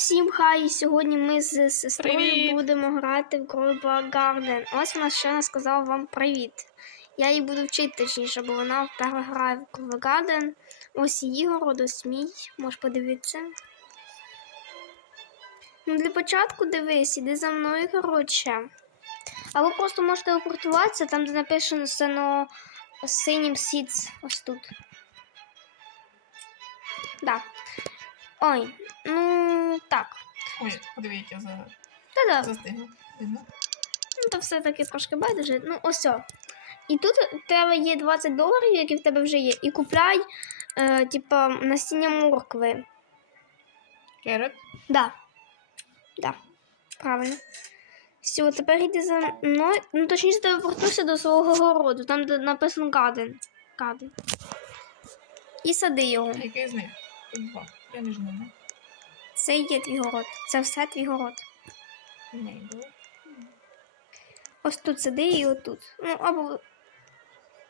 Всім хай! Сьогодні ми з сестрою Привіт! будемо грати в Groba Garden. Ось вона ще не сказала вам привіт. Я її буду вчити точніше, бо вона вперше грає в Groba Garden. Ось її город, ось мій. Можеш подивитися. Ну, для початку дивись, іди за мною, коротше. Або просто можете телепортуватися там, де написано сино синім сіц. Ось тут. Да. Ой, ну так. Ой, подиви, як я за... Застигла. Видно? Ну, то все-таки трошки байдуже. Ну, ось. о. І тут у тебе є 20 доларів, які в тебе вже є, і купляй, е, типа, насіння моркви. Керет. Да. Да. Правильно. Все, тепер йди за мною. Ну, точніше, тебе повернувся до свого городу, там, де написано Garden. Garden. І сади його. Який з них? Тут два. Я між ними. Це і є твій город. Це все твій город. Не було. Ось тут сиди і отут. Ну, або.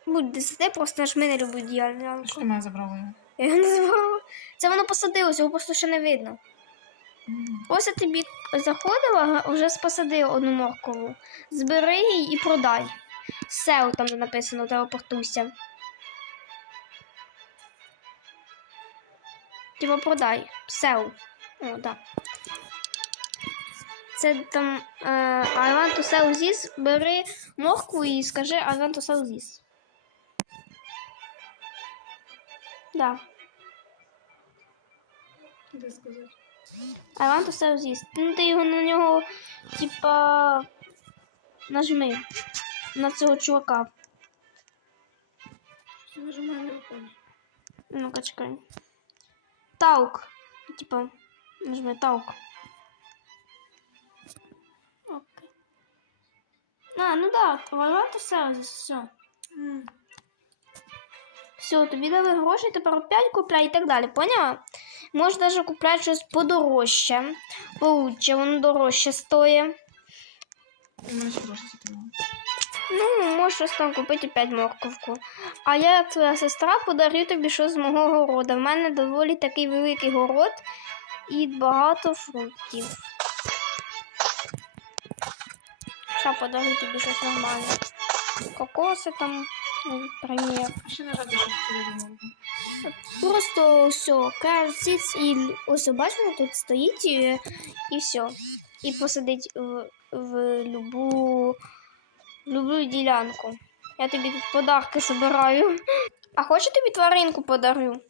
Будь-де сиди, просто нажми на любу А діяльність. Що ти мене забрала його? Я його не забрала. Це воно посадилося, його просто ще не видно. Ось я тобі заходила, вже посадила одну моркову. Збери її і продай. Сеу там де написано, телепортуйся. Типа продай. Сеу. О, да. Це там I want to sell this. Бери моркву і скажи I want to sell this. Да. Де сказати? I want to sell this. Ну, ти його на нього, типа, нажми. На цього чувака. Нажимаю не виходить? Ну-ка, чекай. Таук. Типа, нажми таук. Окей. А, ну да, want to sell this, все. Все, тобі дали гроші, тепер опять купляй і так далі, поняла? Можеш навіть купляти щось подорожче, получше, воно дорожче стоїть. Ще закинула. Ну, можеш щось там купити опять морковку. А я, як твоя сестра, подарю тобі щось з мого городу. В мене доволі такий великий город і багато фруктів. Ще подарю тобі щось нормальне. Кокоси там, ну. А ще нажати, щоб. Просто все, кажуть, і ось бачимо, тут стоїть і, і все. І посадить в, в любу, любу ділянку. Я тобі тут подарки збираю. А хочу тобі тваринку подарю?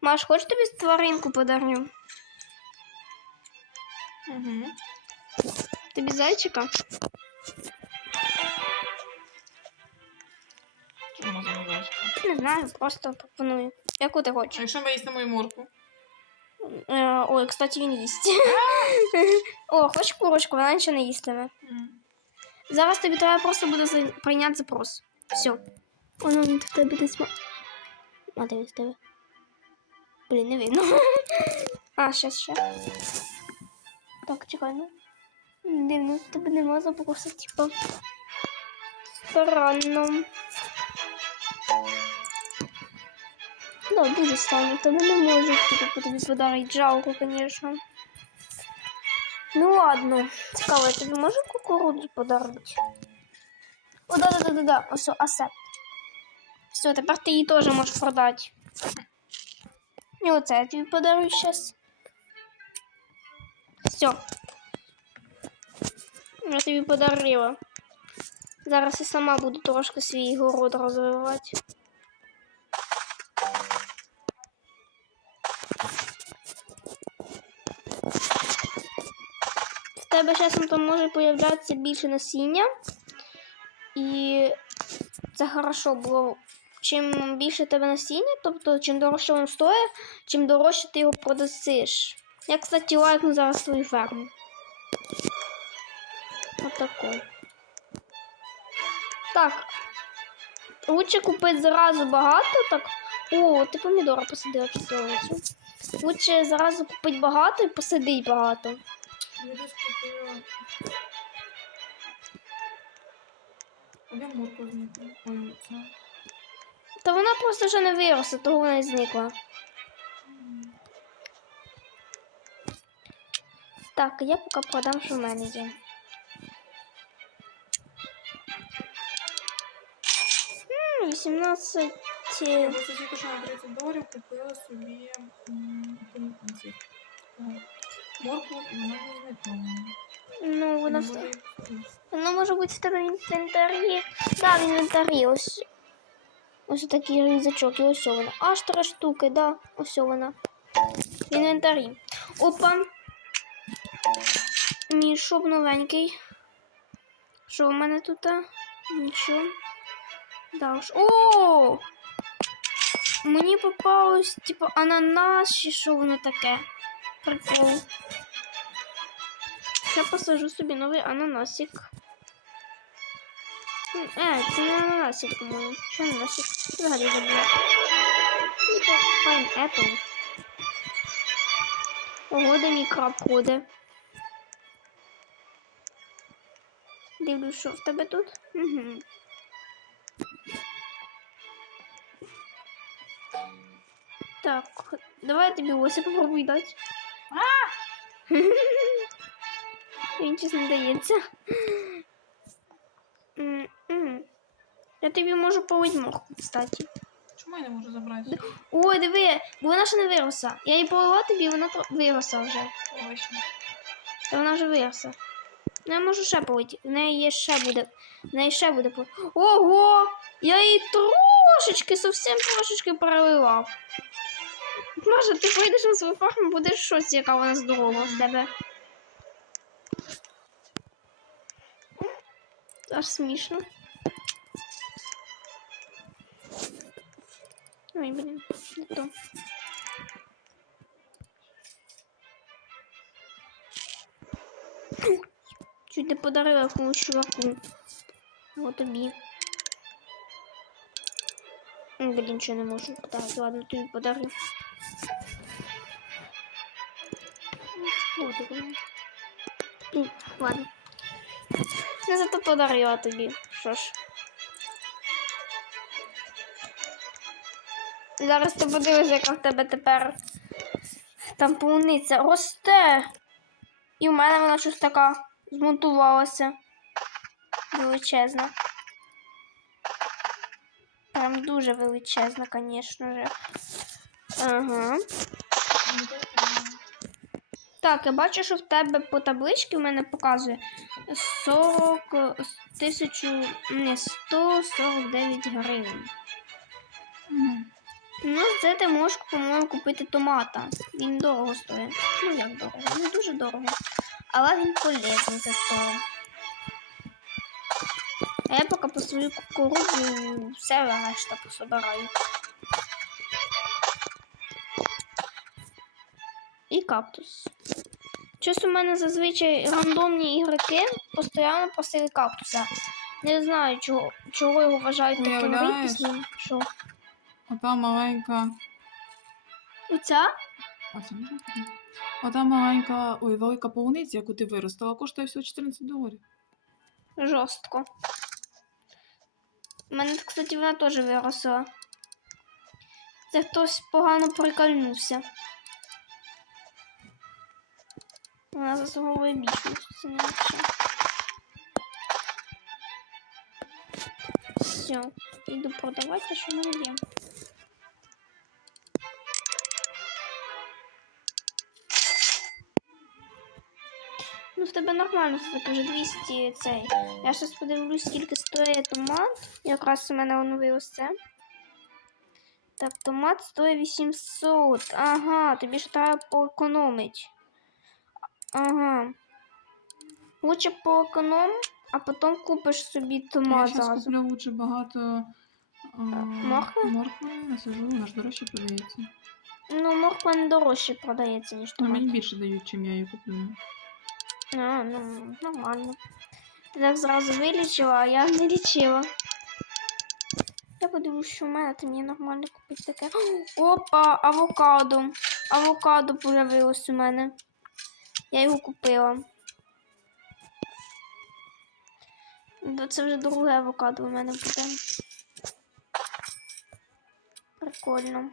Маш, хочу тобі тваринку подарю? Угу. Тобі зайчика? Можна називати? Не знаю, просто пропоную. Яку ти А якщо ми їсти мою морку? Е, ой, кстати, він їсть. О, хочеш курочку, вона нічого не їстиме. Зараз тобі треба просто буде за- прийняти запрос. Все. Воно в тебе десь. А, дивись, диви. Блін, не видно. А, щас, ще. Так, чекай, ну. Дивно, в тебе нема запросу, типа. Странно. Да, дуже в тебе не можуть типу, тобі подарити. Жалко, звісно. Ну ладно. Цікаво, я тобі можу кукурудзу подарити? О, да, да, да, да, да. Ось, асет. Все, тепер ти її теж можеш продати. І оце я тобі подарую зараз. Все. Я тобі подарила. Зараз я сама буду трошки свій город розвивати. Тебе часом там може появлятися більше насіння. І це хорошо, бо чим більше тебе насіння, тобто чим дорожче воно стоїть, чим дорожче ти його продасиш. Я, кстати, лайкну зараз свою ферму. Отаку. Так. Лучше купити зразу багато, так. О, ти помідора посадила чудово. Лучше зразу купити багато і посадити багато. Вірус купила. А де морку зникла? Ой. Та вона просто вже не виросла, того вона і зникла. Так, я поки продам, що в мене є. М, 18... Е, я просто тільки що на 30 доларів купила собі м, і вона зникла. Ну, вона в... Воно може бути в тебе в інвентарі. Да, в інвентарі ось. Ось такий рюкзачок, і ось вона. Аж три штуки, да, ось вона. В інвентарі. Опа. Мій шуб новенький. Що в мене тут? Нічого. Да уж. О! Мені попалось, типу, ананас, чи що воно таке. Прикол. Я посажу собі новий ананасик. Е, це не ананасик, по-моєму. Що ананасик? Взагалі забула. Pineapple. Ого, де мій краб ходить. Дивлюсь, що в тебе тут? Угу. Так, давай я тобі ось попробуй дати. Він чесно дається. Я тобі можу полить морку, кстати. Чому я не можу забрати? Ой, диви, бо вона ще не виросла. Я її полила тобі, вона виросла вже. Точно. Та вона вже виросла. Ну, я можу ще полити. В неї є ще буде. В неї ще буде полити. Ого! Я її трошечки, зовсім трошечки перелила. Може, ти прийдеш на свою фарму, будеш шоці, яка вона здорова в тебе. Аж смішно. Ой, блін, не то. Чуть не подарила якомусь чуваку. Вот тобі. М, Блін, що не можу подарити. Ладно, тобі подарю. Вот воно. М, Ну, зато подарила тобі. Що ж. Зараз ти подивишся, яка в тебе тепер там полуниця росте. І в мене вона щось така змонтувалася. Величезна. Прям дуже величезна, звісно же. Ага. Так, я бачу, що в тебе по табличці в мене показує 40 тисячу, не 149 гривень. мгм. Ну, це ти можеш, по-моєму, купити томата. Він дорого стоїть. Ну, як дорого? Не дуже дорого. Але він полезний зато. А я поки по свою кукурудзу все решта пособираю. І кактус. Щось у мене зазвичай рандомні ігроки постійно просили кактуса. Не знаю, чого, чого його вважають таким Уявляєш? рідкісним. Що? Ота маленька. Оця? Ота маленька, ой, велика полуниця, яку ти виростила, коштує всього 14 доларів. Жорстко. У мене, кстати, вона теж виросла. Це хтось погано прикольнувся. Вона заслуговує більше, це не лише. Все, йду продавати, що в мене є. Ну, в тебе нормально все таки вже 200 цей. Я зараз подивлюсь, скільки стоїть томат. Якраз у мене воно виросте. Так, томат стоїть 800. Ага, тобі ж треба поекономити. Ага. Лучше поеконом, а потім купиш собі Я томат зараз зразу. куплю лучше багато а, моркви? моркви, насажу, вона ж дорожче продається. Ну, морква не дорожче продається, ніж Ну, томат. мені більше дають, чим я її куплю. А, ну, нормально. Ти так зразу вилічила, а я не лічила. Я подивлюсь, що в мене то мені нормально купити таке. Опа, авокадо. Авокадо появилось у мене. Я його купила. Да, Це вже друге авокадо у мене буде. Прикольно.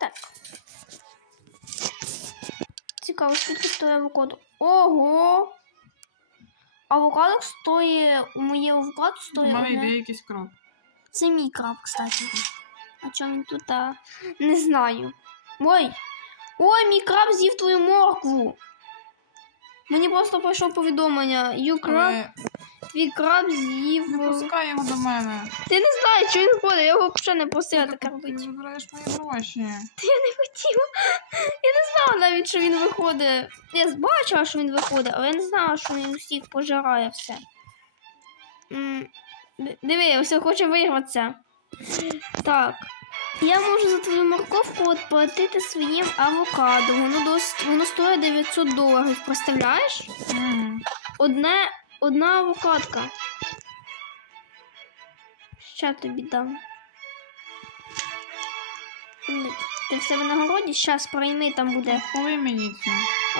Так. цікаво, скільки стоїть авокадо. Ого! Авокадо стоїть, у моє авокадо У стоїть. мене одне. йде якийсь краб. Це мій краб, кстати. А чому він тут? А... Не знаю. Ой! Ой, мій краб з'їв твою моркву. Мені просто прийшло повідомлення. You crab, Але твій краб з'їв. не пускай його до мене. Ти не знаєш, що він ходить, я його взагалі не просила Ти таке ти робити. забираєш мої гроші. Я не хотіла. Я не знала навіть, що він виходить. Я бачила, що він виходить, але я не знала, що він усіх пожирає все. М, д- Диви, ось хоче вирватися. Так. Я можу за твою морковку от платити своїм авокадо. Воно, дос... Воно стоїть 900 доларів. Представляєш? Мгм. Одне, одна авокадка. Ща тобі дам. Ти в себе на городі? Щас прийми, там буде. Коли мені це?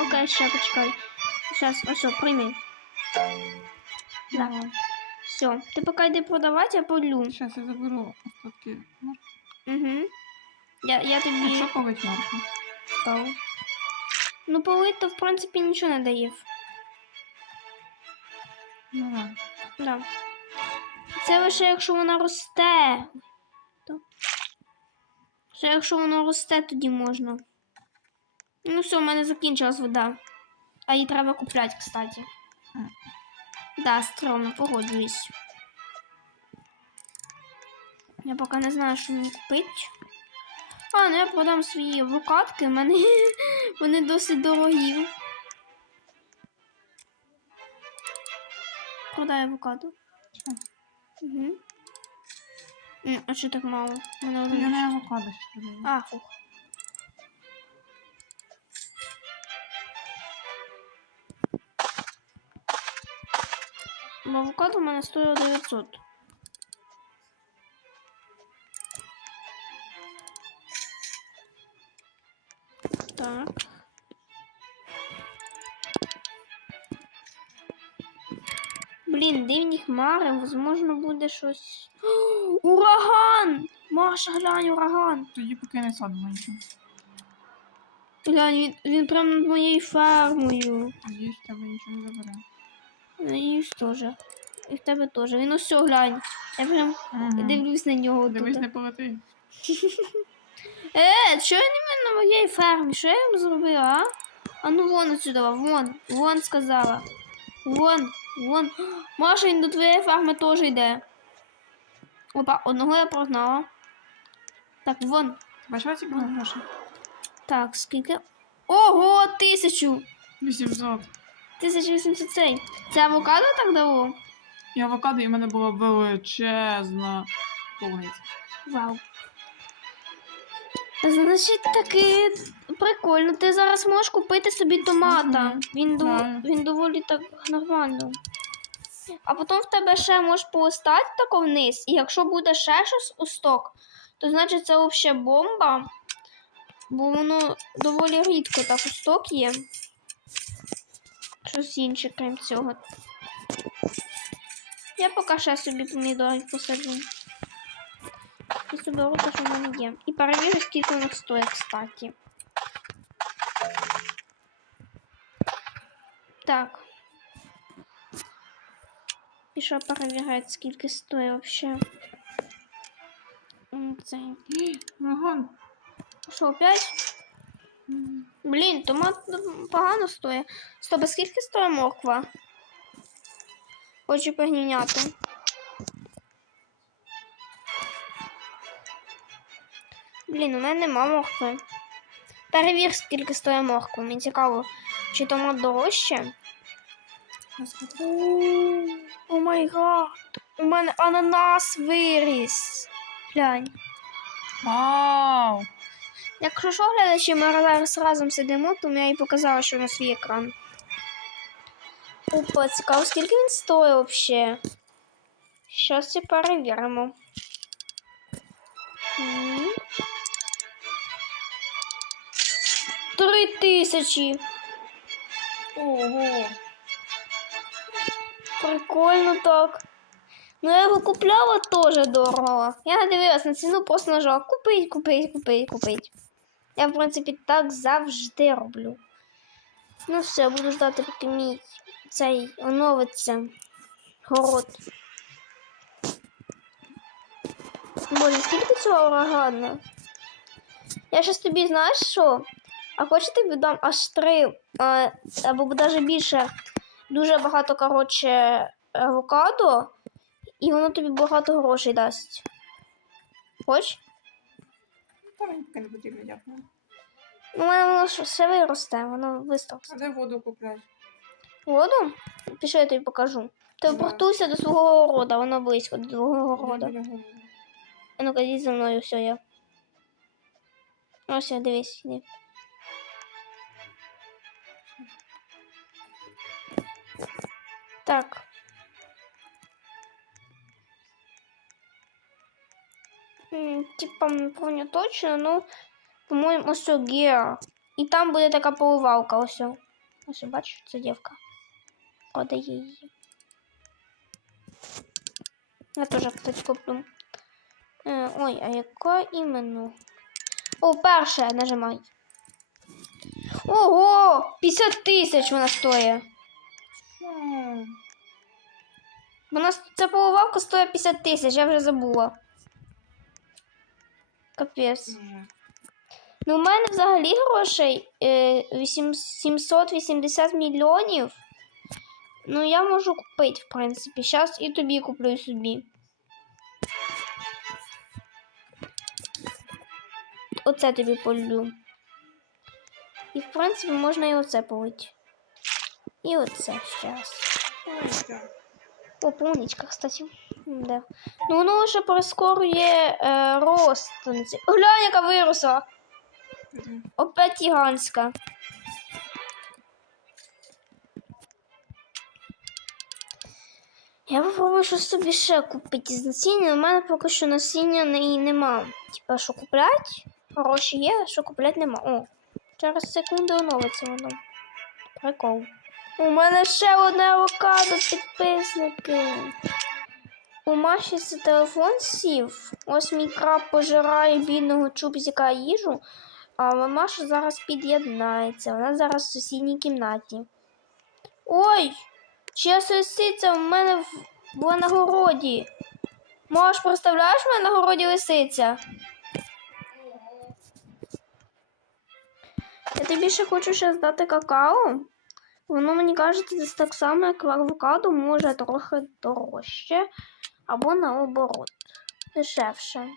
Окей, ще почекай. Щас, ось, прийми. Да. Все. Ти поки йди продавати, я полю. Зараз я заберу остатки. Угу. Я, я А тобі що полить моркву? став. Ну, полить то, в принципі, нічого не дає. Ну так. Да. Це лише якщо вона росте. То. Це якщо воно росте, тоді можна. Ну все, у мене закінчилась вода. А її треба купляти, кстати. М. Да, стрьомно, погоджуюсь. Я поки не знаю, що мені купити. А, ну я продам свої авокадки, мене вони досить дорогі. Продай авокадо. Угу. А що так мало? У Мене один Я лише. не авокадо ще. А, фух. Авокадо в мене стоїло 900. Хмари, возможно, буде щось. О, ураган! Маша, глянь, ураган! Тоді поки не садимо нічого. Глянь, він, він прямо над моєю фермою. Тоді з тебе нічого не забере. Надіюсь теж. І в тебе теж. Він ось глянь. Я прям Мгм. дивлюсь на нього. Дивись, тут. не полети. Е, що він на моєї фермі? Що я йому зробила, а? А ну вон отсюда, вон, вон сказала. Вон, вон. Маша, до твоєї ферми теж йде. Опа, одного я прогнала. Так, вон. Бачила ці були гроші? Так, скільки? Ого, тисячу! 800. 1080 цей. Це авокадо так дало? І авокадо, і в мене була величезна полуниця. Вау. Значить, таки прикольно. Ти зараз можеш купити собі томата. Він, дов... Він доволі так нормально. А потім в тебе ще може полистати тако вниз, і якщо буде ще щось у сток, то значить це взагалі бомба. Бо воно доволі рідко так у сток є. Щось інше, крім цього. Я поки ще собі помідорів посаджу. І соберу те, що в мене є. І перевірю, скільки них стоїть, кстати. Так. Пішов перевіряти, скільки стоїть вообще. Цей. Вагон. Що, опять? Блін, томат погано стоїть. Стоп, а скільки стоїть морква? Хочу порівняти. Блін, у мене нема моркви. Перевір, скільки стоїть морква. Мені цікаво, чи томат дорожче. О май гад. У мене ананас виріс. Глянь. Вау! Якщо що, глядачі, ми зараз разом сидимо, то я і показала, що на свій екран. Опа, цікаво, скільки він стоїть взагалі. Щас це перевіримо. Три тисячі. Ого! Прикольно так. Ну я його купляла теж дорого. Я не дивилась на ціну, просто нажала купить, купить, купить, купить. Я, в принципі, так завжди роблю. Ну все, буду ждати, поки мій цей оновиться город. Боже, скільки цього урагана? Я щас тобі знаєш що? А хочеш тобі дам аж три, або навіть більше, дуже багато, коротше, авокадо, і воно тобі багато грошей дасть. Хоч? Та мені поки не потрібно, дякую. Ну, у мене воно ще виросте, воно виставиться. А де воду купляти? Воду? Пішли, я тобі покажу. Телепортуйся до свого города, воно близько до твого города. А ну-ка, йди за мною, все я. Ось я, дивись, іди. Так. Типа, не помню точно, ну, по-моєму, ось Геа. І там буде така поливалка, ось. Ось, бачиш, це дівка. Продає її. Я теж, кстати, куплю. Е, ой, а яка іменно? О, перше нажимай. Ого! 50 тисяч вона стоїть. Вона ця поливалка стоїть 50 тисяч, я вже забула. Капець. Ну, у мене взагалі грошей е, 780 мільйонів. Ну, я можу купити, в принципі. Зараз і тобі куплю і собі. Оце тобі полю. І, в принципі, можна і оце полити. І оце зараз. О, полуничка, кстати. Да. Ну, воно вже прискорює е, рост. Глянь, яка виросла. Опять гігантська. Я попробую щось собі ще купити з насіння. У мене поки що насіння не, нема. Типа, що купляти? Гроші є, що купляти нема. О, через секунду оновиться воно. Прикол. У мене ще одне авокадо, підписники. У Маші це телефон сів. Ось мій краб пожирає бідного чубзіка їжу. А Маша зараз під'єднається. Вона зараз в сусідній кімнаті. Ой! Чия лисиця в мене була на городі. Маш, представляєш, в мене на городі лисиця? Я тобі ще хочу ще здати какао. Воно мені кажеться, десь так само, як в авокадо, може трохи дорожче. Або наоборот. Дешевше.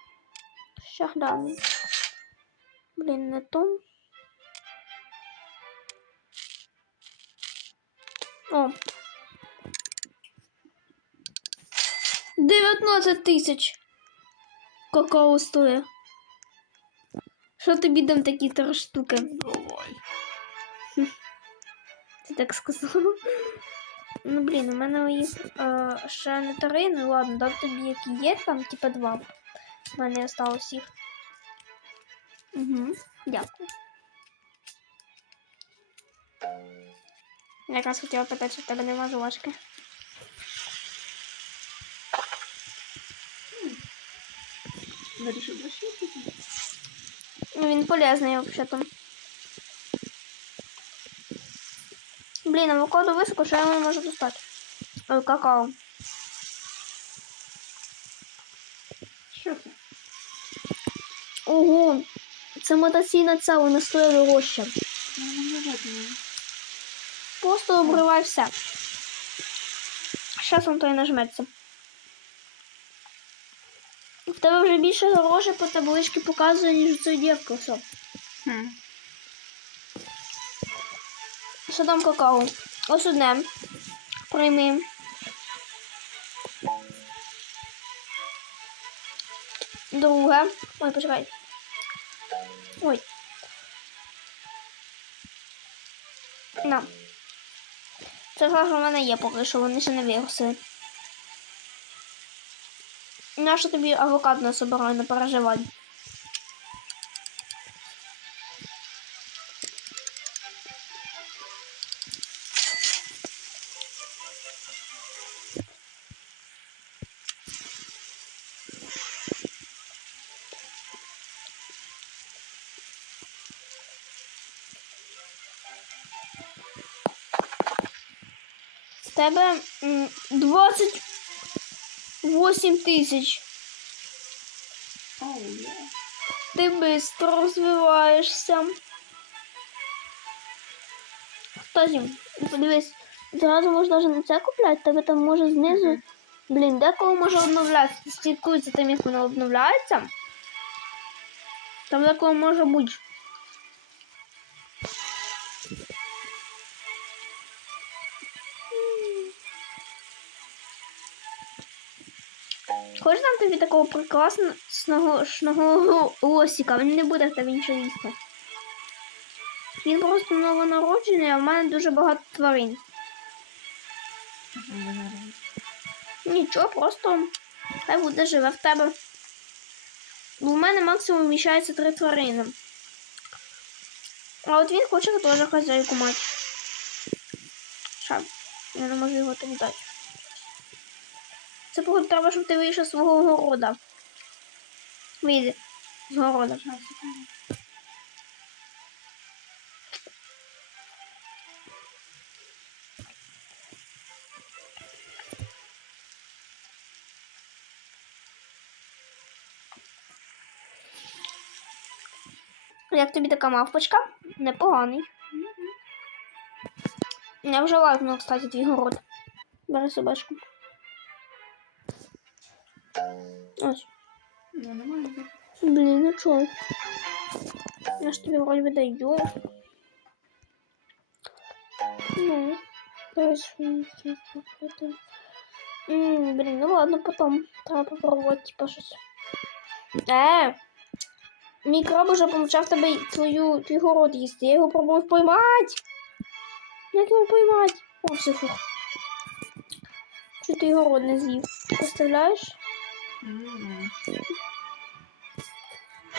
Ще гляну. Блін, не то. О. 19 тисяч. Какао стоїть. Що тобі дам такі три штуки? Так сказав. Ну, блін, у мене їх е, ще не три, ну ладно, дам тобі які є, там, типа два. У мене осталось їх. Угу, дякую. Я якраз хотіла питати, чи в тебе нема жвачки. Вирішив розчистити. Ну, він полезний, взагалі-то. Блін, авокадо високо, що я не можу достати. Ой, какао. Що це? Ого, це мотоційна ця, вона стоїть дорожче. Ну. Просто обривай все. Зараз он той нажметься. В тебе вже більше грошей по табличці показує, ніж у цієї дівки. Все. Хм. Що там какао? Ось одне. Прийми. Друге. Ой, почекай. Ой. На. Це все, в мене є поки що, вони ще не виросли. Нащо тобі авокадо собираю, не переживай. Тебе 28 тисяч. Оу, є. Ти швидко розвиваєшся. Кстати, подивись, зразу можна навіть не це купляти, тебе там може знизу. Мгм. Блін, деколи може обновлятися. Слідкуй за тим, як воно обновляється. Там деколи може бути. Хочеш нам тобі такого прекрасного шного лосика? Він не буде в тебе нічого їсти. Він просто новонароджений, а в мене дуже багато тварин. Нічого, просто хай буде живе в тебе. В мене максимум вміщається три тварини. А от він хоче теж хазяйку мати. Ша, я не можу його так дати. Це просто треба, щоб ти вийшов з свого города. Вийди з города. Як тобі така мавпочка? Непоганий. Я вже лайкнув, кстати, твій город. Бери собачку. Ось. Ну. Блін, ну чого? Я ж тобі вроді би даю. Ну, дальше. М, Блін, ну ладно, потом. Треба попробувати, типа щось. Е! Мікроб уже помчав тебе твою твій їсти. Я його пробував поймати. Як його поймати? О, все фух. Чи ти його город не з'їв?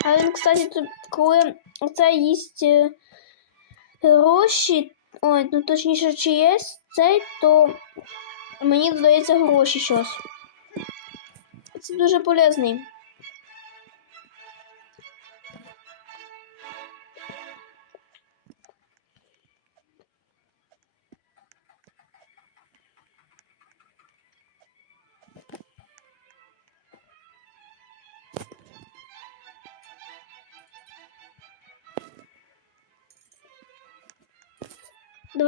А він, кстати, тут, коли це їсть е, гроші, ой, ну точніше, чи є цей, то мені додається гроші щось. Це дуже полезний.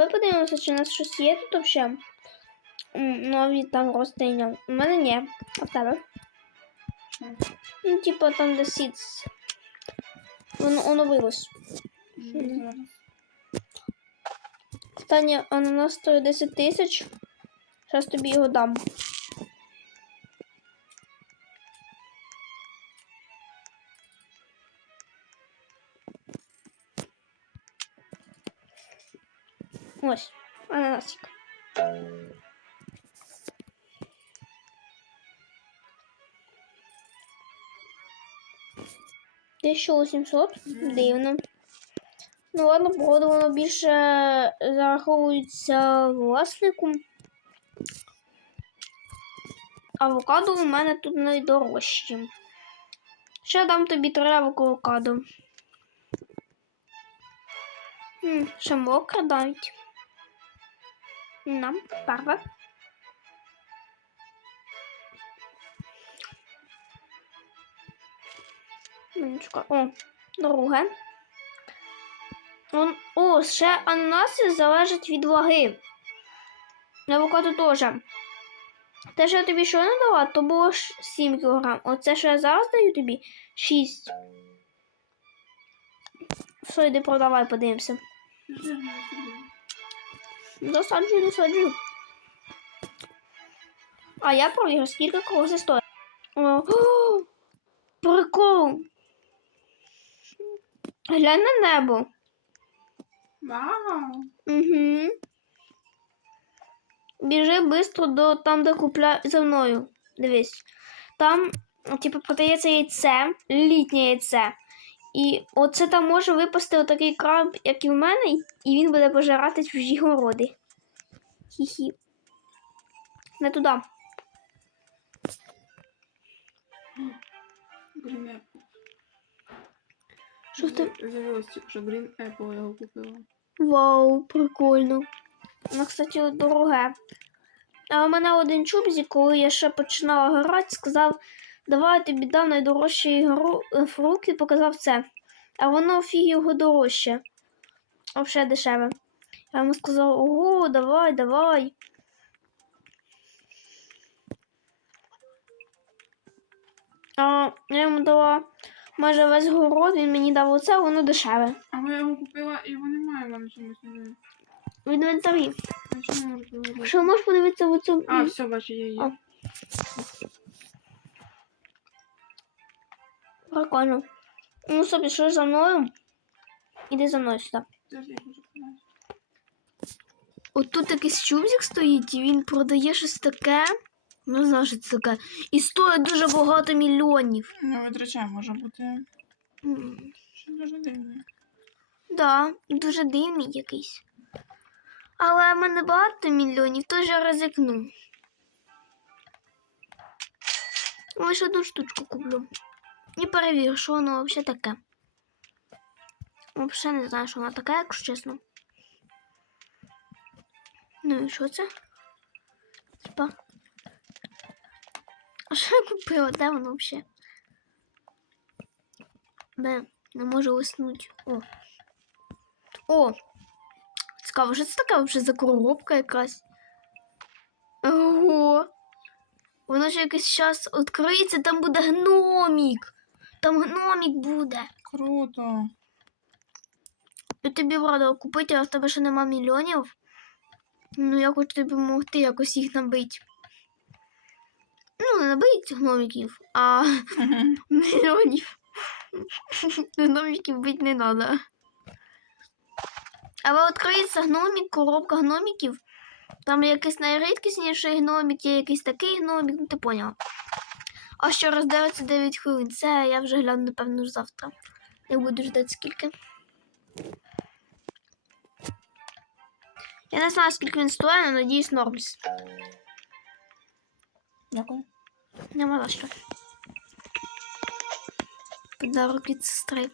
Давай подивимося, чи у нас щось є тут взагалі. Нові там ростиня. У мене ні. А в тебе? Ну, типа там де сіц. Воно оновилось. Останнє ананас стоїть 10 тисяч. Зараз тобі його дам. Ось, ананасик. Вісімсот. Мгм. Дивно. Ну ладно, погода воно більше зараховується власнику. Авокадо у мене тут найдорожчі. Ще дам тобі три авокадо. М, Ще мокре дають. Нам перше. Минуточку. О, друге. Он, о, ще ананаси залежать від ваги. Авокадо теж. Те, що я тобі щойно дала, то було 7 кг. Оце, що я зараз даю тобі 6. Все, йди продавай, подивимося. Досаджую, досаджую. А я провірю, скільки кого стоїть. О, о, прикол. Глянь на небо. Вау! Угу. Біжи швидко до там, де купляю за мною. Дивись. Там, типу, продається яйце, літнє яйце. І оце там може випасти отакий краб, як і в мене, і він буде пожирати чужі городи. Хі-хі. Не туди. Green Apple. Що в тебе? З'явилось тільки що Green Apple я його купила. Вау, прикольно. Воно, кстати, дороге. А у мене один чубзик, коли я ще починала грати, сказав, давай я тобі дам найдорожчий гру... е, фрукт і показав це. А воно фіг його дорожче. Взагалі дешеве. Я йому сказав, ого, давай, давай. А я йому дала майже весь город, він мені дав оце, воно дешеве. Але я його купила і його немає в мене чомусь не. В інвентарі. А чому? Що можеш подивитися в цю. А, все, бачу, є, А. Прикольно. Ну, собі, що за мною? Іди за мною сюди. От тут якийсь чубзик стоїть, і він продає щось таке. Не знаю, що це таке. І стоїть дуже багато мільйонів. Ну, витрачай, може бути щось дуже дивне. Да, дуже дивний якийсь. Але в мене багато мільйонів, тож я ризикну. Лише одну штучку куплю. І перевірю, що воно взагалі таке. Взагалі не знаю, що воно таке, якщо чесно. Ну і що це? Типа. А що я купила? Де воно взагалі? Де? Не можу лиснути. О. О! Цікаво, що це таке вже за коробка якась? Ого! Воно ж якийсь час відкриється, там буде гномік. Там гномік буде. Круто. Я тобі рада купити, а в тебе ще нема мільйонів. Ну, я хочу тобі допомогти якось їх набити. Ну, не набити гноміків, а мільйонів. Гноміків бити не треба. Але відкриється гномік, коробка гноміків. Там якийсь найрідкісніший гномік, є якийсь такий гномік, ну ти поняла. А ще роздивиться 9 хвилин. Це я вже гляну, напевно, завтра. Я буду ждати скільки. Я не знаю, скільки він стоїть, але надіюсь, нормс. Дякую. Нема за що. Подарок від сестри.